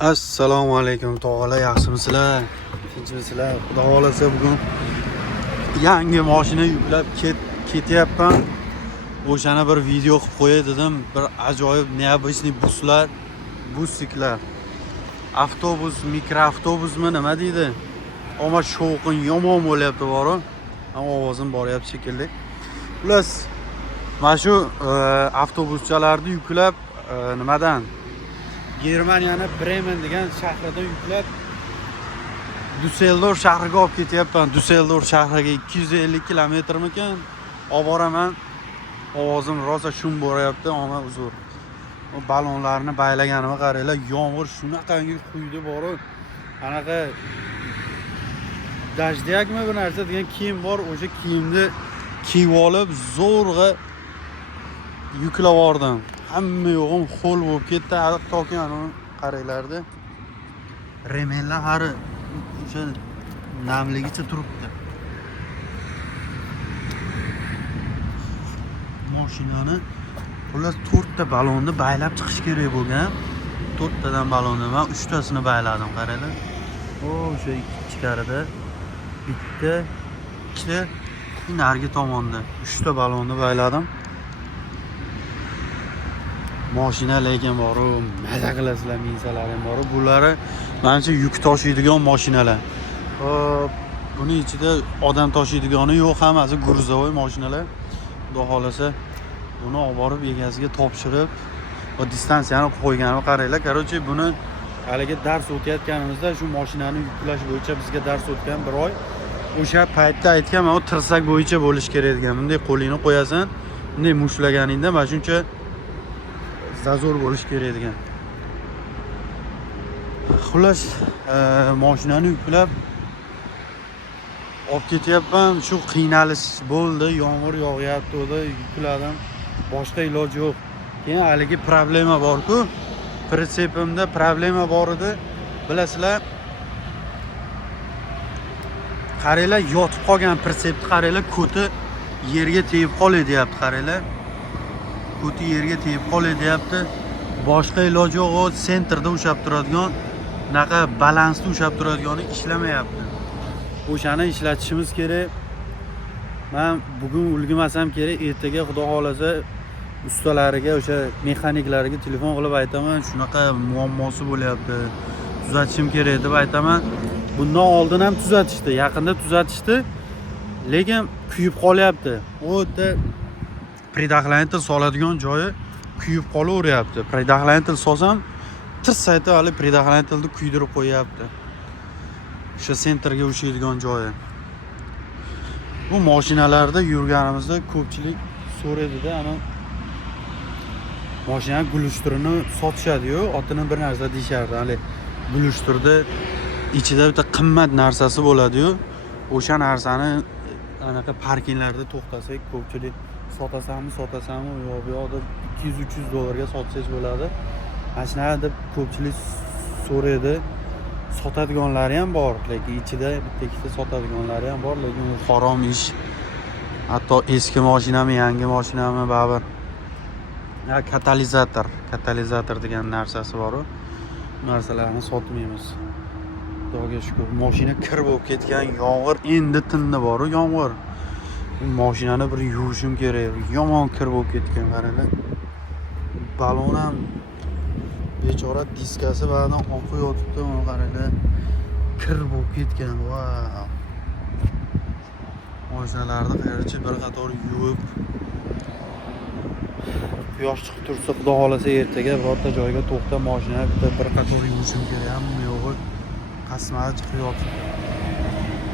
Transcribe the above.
Assalomu alaykum tog'alar, yaxshimisizlar? Tinchmisizlar? Xudo xolasa bugun yangi mashina yuklab ketyapman. O'shani bir video qilib qo'yay dedim. Bir ajoyib neobычный buslar, busiklar. Avtobus, mikroavtobusmi nima deydi? Ammo shovqin yomon bo'lyapti bor-ku. Ammo ovozim boryapti shekilli. Plus mana shu avtobuschalarni yuklab nimadan Germaniyaning Bremen degan shahridan yuklab Düsseldorf shahriga olib ketyapman. Düsseldorf shahriga 250 kilometrmikan olib boraman. Ovozim rosa shum boryapti, ona uzr. O balonlarni baylaganimga qaranglar, yomg'ir shunaqangi quydi bor-ku. Anaqa dajdiyakmi bir narsa degan kiyim bor, o'sha kiyimni kiyib olib zo'rg'a yuklab bordim. Hamma yo'g'im xo'l bo'lib ketdi. Toki ana qaranglarda. Remenlar hali o'sha namligicha turibdi. Mashinani xullas 4 ta balonni baylab chiqish kerak bo'lgan. 4 tadan balonni men 3 tasini bayladim, qaranglar. O'sha ichkarida bitta, ikkita narigi tomonda 3 ta balonni bayladim. Mashina lekin boru maza qilasizlar, minsalarim boru. Bular menimcha yuk tashiydigan mashinalar. Hop, buning ichida odam tashiydigani yo'q, hammasi gruzovoy mashinalar. Xudo xolasa buni olib borib egasiga topshirib, o distansiyani qo'yganimni qaranglar. Короче, buni haliga dars o'tayotganimizda shu mashinani yuklash bo'yicha bizga dars o'tgan bir oy. O'sha paytda aytgan, men tirsak bo'yicha bo'lish kerak degan. Bunday qo'lingni qo'yasan, bunday mushlaganingda mana shuncha zazor bo'lish kerak degan. Xullas, mashinani yuklab olib ketyapman. Shu qiynalish bo'ldi, yomg'ir yog'yapti, o'da yukladim. Boshqa iloji yo'q. Keyin haligi problema bor-ku, pritsepimda problema bor edi. Bilasizlar, qaranglar, yotib qolgan pritsepni qaranglar, ko'ti yerga tegib qoladi deyapti, qaranglar. Ko'ti yerga tegib qoladi deyapti. Boshqa iloji yo'q, o sentrda ushab turadigan, bunaqa balansda ushab turadigani ishlamayapti. O'shani ishlatishimiz kerak. Men bugun ulgurmasam kerak, ertaga xudo xolasa ustalariga, o'sha mexaniklariga telefon qilib aytaman, shunaqa muammosi bo'lyapti, tuzatishim kerak deb aytaman. Bundan oldin ham tuzatishdi, yaqinda tuzatishdi, lekin kuyib qolyapti. U yerda predaklantel soladigan joyi kuyib qolaveryapti. Predaklantel solsam, tirsaytib hali predaklantelni kuydirib qo'yapti. O'sha sentrga ushlaydigan joyi. Bu mashinalarda yurganimizda ko'pchilik so'raydi-da, ana mashina gulishturini sotishadi-yu, otini bir narsa deyishardi. Hali gulishturda ichida bitta qimmat narsasi bo'ladi-yu, o'sha narsani anaqa parkinglarda to'xtasak, ko'pchilik sotasanmi, yo'q, bu yoqda 200-300 dollarga sotsangiz bo'ladi. Mana shunaqa deb ko'pchilik so'raydi. Sotadiganlari ham bor, lekin ichida bitta ikkita sotadiganlari ham bor, lekin u harom ish. Hatto eski mashinami, yangi mashinami baribir. Ya katalizator degan narsasi bor-ku. Bu narsalarni sotmaymiz. Xudoga shukr, mashina kir bo'lib ketgan, yomg'ir endi tindi bor-ku, yomg'ir. Bu mashinani bir yuvishim kerak. Yomon kir bo'lib ketgan, qaranglar. Balon ham bechora diskasi ba'dan oqib yotibdi, mana qaranglar. Kir bo'lib ketgan. Vau. Mashinalarni qayercha bir qator yuvib, quyosh chiqib tursa, xudo xolasa ertaga birorta joyga to'xtab mashinani bir qator yuvishim kerak. Hamma yo'g'i qasmadi chiqib yotibdi.